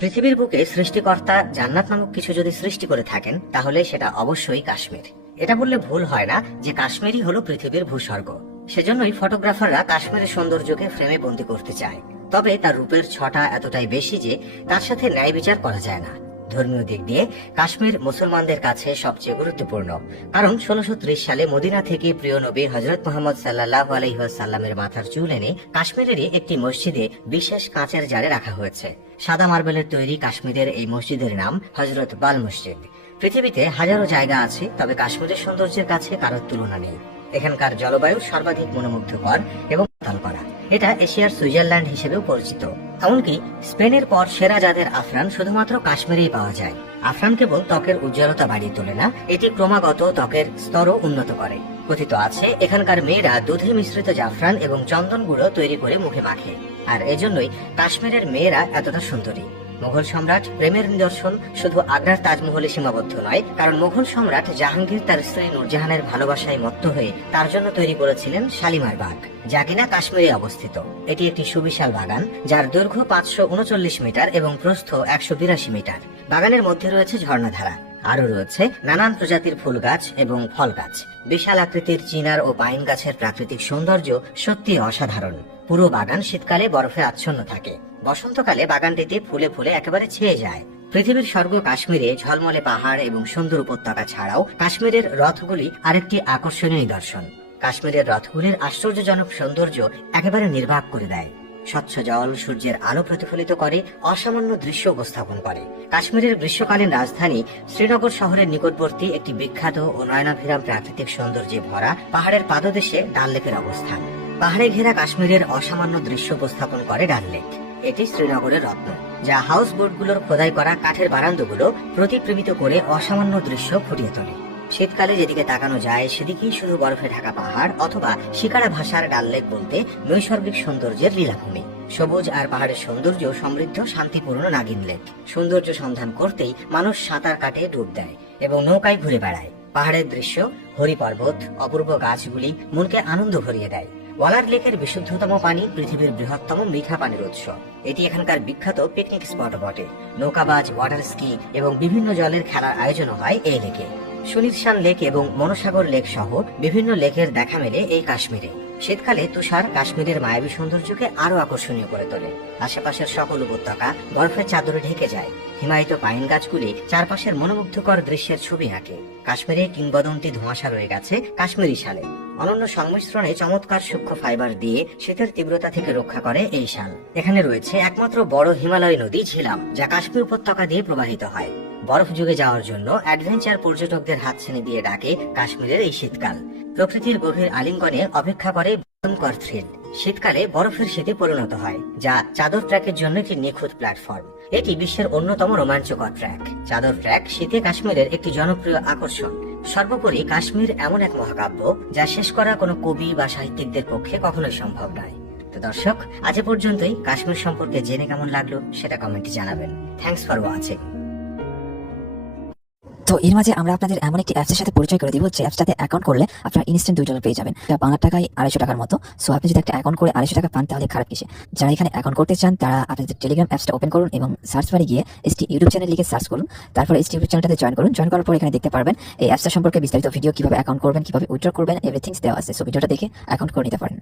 পৃথিবীর বুকে সৃষ্টিকর্তা জান্নাত নামক কিছু যদি সৃষ্টি করে থাকেন তাহলে সেটা অবশ্যই কাশ্মীর। এটা বললে ভুল হয় না যে কাশ্মীরই হলো পৃথিবীর ভূস্বর্গ। সেজন্যই ফটোগ্রাফাররা কাশ্মীরের সৌন্দর্যকে ফ্রেমে বন্দী করতে চায়। তবে তার রূপের ছটা এতটাই বেশি যে তার সাথে ন্যায় বিচার করা যায় না। ধর্মীয় দিক দিয়ে কাশ্মীর মুসলমানদের কাছে সবচেয়ে গুরুত্বপূর্ণ, কারণ 1630 সালে মদিনা থেকে প্রিয় নবী হযরত মুহাম্মদ সাল্লাল্লাহু আলাইহি ওয়াসাল্লামের মাথার চুল এনে কাশ্মীরেরই একটি মসজিদে বিশেষ কাঁচের জারে রাখা হয়েছে। সাদা মার্বেলের তৈরি কাশ্মীরের এই মসজিদের নাম হযরত বাল মসজিদ। পৃথিবীতে হাজারো জায়গা আছে, তবে কাশ্মীরের সৌন্দর্যের কাছে কারোর তুলনা নেই। এখানকার জলবায়ু সর্বাধিক মনোমুগ্ধকর এবং শীতল করা। এটা এশিয়ার সুইজারল্যান্ড হিসেবেও পরিচিত। এমনকি স্পেনের পর সেরা জাতের আফরান শুধুমাত্র কাশ্মীরেই পাওয়া যায়। আফরান কেবল ত্বকের উজ্জ্বলতা বাড়িয়ে তোলে না, এটি ক্রমাগত ত্বকের স্তরও উন্নত করে। কথিত আছে এখানকার মেয়েরা দুধে মিশ্রিত জাফরান এবং চন্দন গুঁড়ো তৈরি করে মুখে মাখে, আর এজন্যই কাশ্মীরের মেয়েরা এতটা সুন্দরী। মুঘল সম্রাট প্রেমের নিদর্শন শুধু আগ্রার তাজমহলে সীমাবদ্ধ নয়, কারণ মুঘল সম্রাট জাহাঙ্গীর তার স্ত্রী নূরজাহানের ভালোবাসায় মত্ত হয়ে তার জন্য তৈরি করেছিলেন শালিমার বাগ, যা কিনা কাশ্মীরে অবস্থিত। এটি একটি সুবিশাল বাগান যার দৈর্ঘ্য 539 মিটার এবং প্রস্থ 182 মিটার। বাগানের মধ্যে রয়েছে ঝর্ণাধারা, আরও রয়েছে নানান প্রজাতির ফুল গাছ এবং ফল গাছ। বিশাল আকৃতির চিনার ও পাইন গাছের প্রাকৃতিক সৌন্দর্য সত্যি অসাধারণ। পুরো বাগান শীতকালে বরফে আচ্ছন্ন থাকে, বসন্তকালে বাগানটিতে ফুলে ফুলে একেবারে ছেয়ে যায়। পৃথিবীর স্বর্গ কাশ্মীরে ঝলমলে পাহাড় এবং সুন্দর উপত্যকা ছাড়াও কাশ্মীরের রথগুলি আরেকটি আকর্ষণীয় নিদর্শন। কাশ্মীরের রথগুলির আশ্চর্যজনক সৌন্দর্য একেবারে নির্বাক করে দেয়। স্বচ্ছ জল সূর্যের আলো প্রতিফলিত করে অসামান্য দৃশ্য উপস্থাপন করে। কাশ্মীরের গ্রীষ্মকালীন রাজধানী শ্রীনগর শহরের নিকটবর্তী একটি বিখ্যাত ও নয়নাভিরাম প্রাকৃতিক সৌন্দর্যে ভরা পাহাড়ের পাদদেশে ডাল লেকের অবস্থান। পাহাড়ে ঘেরা কাশ্মীরের অসামান্য দৃশ্য উপস্থাপন করে ডাল লেক। এটি শ্রীনগরের রত্ন, যা হাউস বোটগুলোর খোদাই করা কাঠের বারান্দাগুলো প্রতিপ্রমিত করে অসামান্য দৃশ্য ফুটিয়ে তোলে। শীতকালে যেদিকে তাকানো যায় সেদিকেই শুধু বরফে ঢাকা পাহাড়, অথবা শিকারা ভাষার ডাল লেক বলতে নৈসর্গিক সৌন্দর্যের লীলাভূমি। সবুজ আর পাহাড়ের সৌন্দর্য সমৃদ্ধ শান্তিপূর্ণ নাগিন লেক। সৌন্দর্য সন্ধান করতেই মানুষ সাঁতার কাটে, ডুব দেয় এবং নৌকায় ঘুরে বেড়ায়। পাহাড়ের দৃশ্য, হরি পর্বত, অপূর্ব গাছগুলি মনকে আনন্দ ভরিয়ে দেয়। ওয়ালার লেকের বিশুদ্ধতম পানি পৃথিবীর বৃহত্তম মিঠা পানির উৎস। এটি এখানকার বিখ্যাত পিকনিক স্পট বটে। নৌকাবাজ, ওয়াটার স্কি এবং বিভিন্ন জলের খেলার আয়োজন হয় এই লেকে। সুনিরসান লেক এবং মনসাগর লেক সহ বিভিন্ন লেকের দেখা মেলে এই কাশ্মীরে। শীতকালে তুষার কাশ্মীরের মায়াবী সৌন্দর্যকে আরো আকর্ষণীয় করে তোলে। আশেপাশের সকল উপত্যকা বরফের চাদরে ঢেকে যায়। হিমায়িত পাইন গাছগুলি চারপাশের মনোমুগ্ধকর দৃশ্যের ছবি আঁকে। কাশ্মীরে কিংবদন্তি ধোঁয়াশা রয়ে গেছে কাশ্মীরি শালে। অনন্য সংমিশ্রণে চমৎকার সূক্ষ্ম ফাইবার দিয়ে শীতের তীব্রতা থেকে রক্ষা করে এই শাল। এখানে রয়েছে একমাত্র বড় হিমালয় নদী ঝিলাম, যা কাশ্মীর উপত্যকা দিয়ে প্রবাহিত হয়। বরফ যুগে যাওয়ার জন্য অ্যাডভেঞ্চার পর্যটকদের হাতছানি দিয়ে ডাকে কাশ্মীরের এই শীতকাল। প্রকৃতির গভীর আলিঙ্গনে অপেক্ষা করে ভয়ঙ্কর থ্রিল। শীতকালে বরফের শীতে পরিণত হয়, যা চাদর ট্র্যাকের জন্য একটি নিখুঁত প্ল্যাটফর্ম। এটি বিশ্বের অন্যতম রোমাঞ্চকর ট্র্যাক। চাদর ট্র্যাক শীতে কাশ্মীরের একটি জনপ্রিয় আকর্ষণ। সর্বোপরি কাশ্মীর এমন এক মহাকাব্য যা শেষ করা কোনো কবি বা সাহিত্যিকদের পক্ষে কখনোই সম্ভব নয়। তো দর্শক, আজ পর্যন্তই। কাশ্মীর সম্পর্কে জেনে কেমন লাগলো সেটা কমেন্টে জানাবেন। Thanks for watching. তো এর মাঝে আমরা আপনাদের এমন একটি অ্যাপসের সাথে পরিচয় করে দিব, যে অ্যাপসটাতে অ্যাকাউন্ট করলে আপনারা ইনস্ট্যান্ট $2 পেয়ে যাবেন। এটা বাংলা টাকায় 250 টাকার মতো। সো আপনি যদি একটা অ্যাকাউন্ট করে 250 টাকা পান তাহলে খারাপ কিসে। যারা এখানে অ্যাকাউন্ট করতে চান তারা আপনাদের টেলিগ্রাম অ্যাপসটা ওপেন করুন এবং সার্চ বারে গিয়ে এসটি ইউটিউব চ্যানেল লিখে সার্চ করুন। তারপর এসটি ইউটিউব চ্যানেলটাতে জয়েন করুন। জয়েন করার পর এখানে দেখতে পারবেন এই অ্যাপসটা সম্পর্কে বিস্তারিত ভিডিও, কিভাবে অ্যাকাউন্ট করবেন, কিভাবে উইথড্র করবেন, এভরিথিংস দেওয়া আছে। সো ভিডিওটা দেখে অ্যাকাউন্ট করে নিতে পারেন।